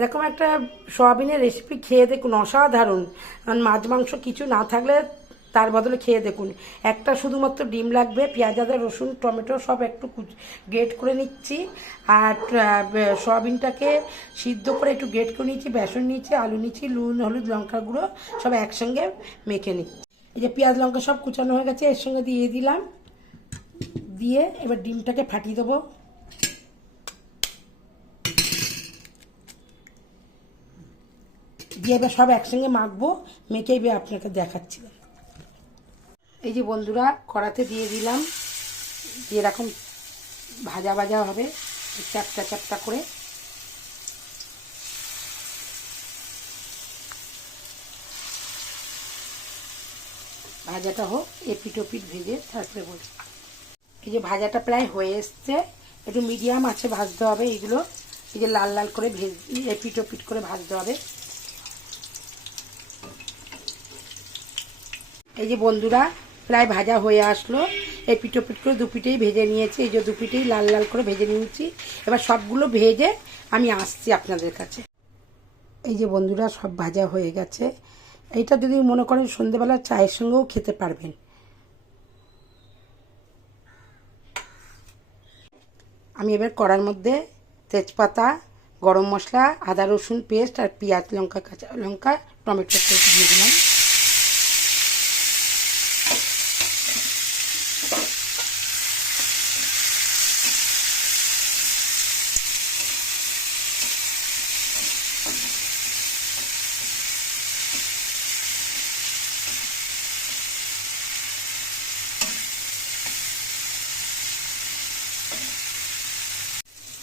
এরকম একটা সয়াবিনের রেসিপি খেয়ে দেখুন, অসাধারণ। মাছ মাংস কিছু না থাকলে তার বদলে খেয়ে দেখুন। একটা শুধুমাত্র ডিম লাগবে, পেঁয়াজ আদা রসুন টমেটো সব একটু গ্রেট করে নিচ্ছি, আর সয়াবিনটাকে সিদ্ধ করে একটু গ্রেট করে নিচ্ছি, বেসন নিচ্ছি, আলু নিচ্ছি, নুন হলুদ লঙ্কা গুঁড়ো সব একসঙ্গে মেখে নিচ্ছি। এই যে পেঁয়াজ লঙ্কা সব কুচানো হয়ে গেছে, এর সঙ্গে দিয়ে দিলাম, দিয়ে এবার ডিমটাকে ফাটিয়ে দেবো। দিয়ে এবার সব একসঙ্গে মাখবো, মেখে এবার আপনাকে দেখাচ্ছি। এই যে বন্ধুরা, কড়াতে দিয়ে দিলাম, এরকম ভাজা ভাজা হবে চ্যাপটা চ্যাপটা করে। ভাজাটা হোক, এপিট ওপিট ভেজে তারপরে বলছি। এই যে ভাজাটা প্রায় হয়ে এসছে, একটু মিডিয়াম আছে ভাজতে হবে এগুলো। এই যে লাল লাল করে এপিট ওপিট করে ভাজতে হবে। এই যে বন্ধুরা, প্রায় ভাজা হয়ে আসলো, এই পিঠোপিট করে দুপিটেই ভেজে নিয়েছি। এই যে দুপিটেই লাল লাল করে ভেজে নিয়েছি। এবার সবগুলো ভেজে আমি আসছি আপনাদের কাছে। এই যে বন্ধুরা, সব ভাজা হয়ে গেছে। এইটা যদি মনে করেন সন্ধেবেলা চায়ের সঙ্গেও খেতে পারবেন। আমি এবার কড়ার মধ্যে তেজপাতা, গরম মশলা, আদা রসুন পেস্ট আর পেঁয়াজ লঙ্কা কাঁচা লঙ্কা টমেটো পেস্ট দিয়ে দিলাম।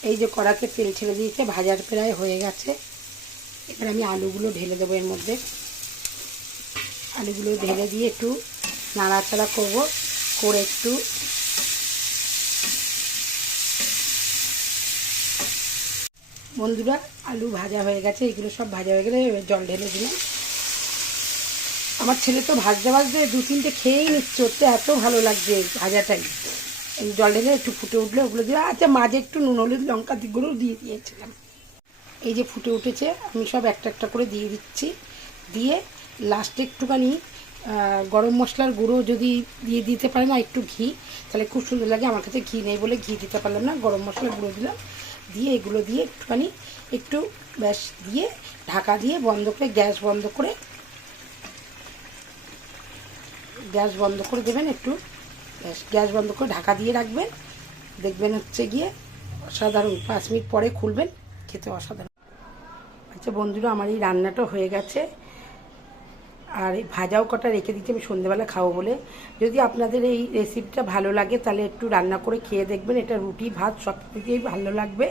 এই যে কড়াতে তেল ছেড়ে দিয়েছে, ভাজার প্রায় হয়ে গেছে। এবার আমি আলুগুলো ঢেলে দেবো এর মধ্যে। আলুগুলো ঢেলে দিয়ে একটু নাড়াচাড়া করবো, করে একটু বন্ধুরা, আলু ভাজা হয়ে গেছে, এগুলো সব ভাজা হয়ে গেলে এবার জল ঢেলে দিলাম। আমার ছেলে তো ভাজতে ভাজতে দু তিনটে খেয়েই নিচ্ছে, ওতে এত ভালো লাগছে ভাজাটাই। এই জল ঢেলে একটু ফুটে উঠলে ওগুলো দিয়ে, আচ্ছা মাঝে একটু নুন হলুদ লঙ্কা গুঁড়ো দিয়ে দিয়েছিলাম। এই যে ফুটে উঠেছে, আমি সব একটা একটা করে দিয়ে দিচ্ছি। দিয়ে লাস্টে একটুখানি গরম মশলার গুঁড়ো যদি দিয়ে দিতে পারেন, আর একটু ঘি, তাহলে খুব সুন্দর লাগে। আমার কাছে ঘি নেই বলে ঘি দিতে পারলাম না, গরম মশলার গুঁড়ো দিলাম। দিয়ে এগুলো দিয়ে একটুখানি একটু ব্যাস দিয়ে ঢাকা দিয়ে বন্ধ করে, গ্যাস বন্ধ করে দেবেন একটু। ব্যাস গ্যাস বন্ধ করে ঢাকা দিয়ে রাখবেন, দেখবেন হচ্ছে গিয়ে অসাধারণ। 5 মিনিট পরে খুলবেন, খেতে অসাধারণ। আচ্ছা বন্ধুরা, আমার এই রান্নাটা হয়ে গেছে, আর এই ভাজাও কটা রেখে দিচ্ছি আমি সন্ধ্যেবেলা খাবো বলে। যদি আপনাদের এই রেসিপিটা ভালো লাগে তাহলে একটু রান্না করে খেয়ে দেখবেন। এটা রুটি ভাত সব দিয়েই ভালো লাগবে।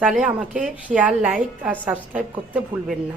তাহলে আমাকে শেয়ার, লাইক আর সাবস্ক্রাইব করতে ভুলবেন না।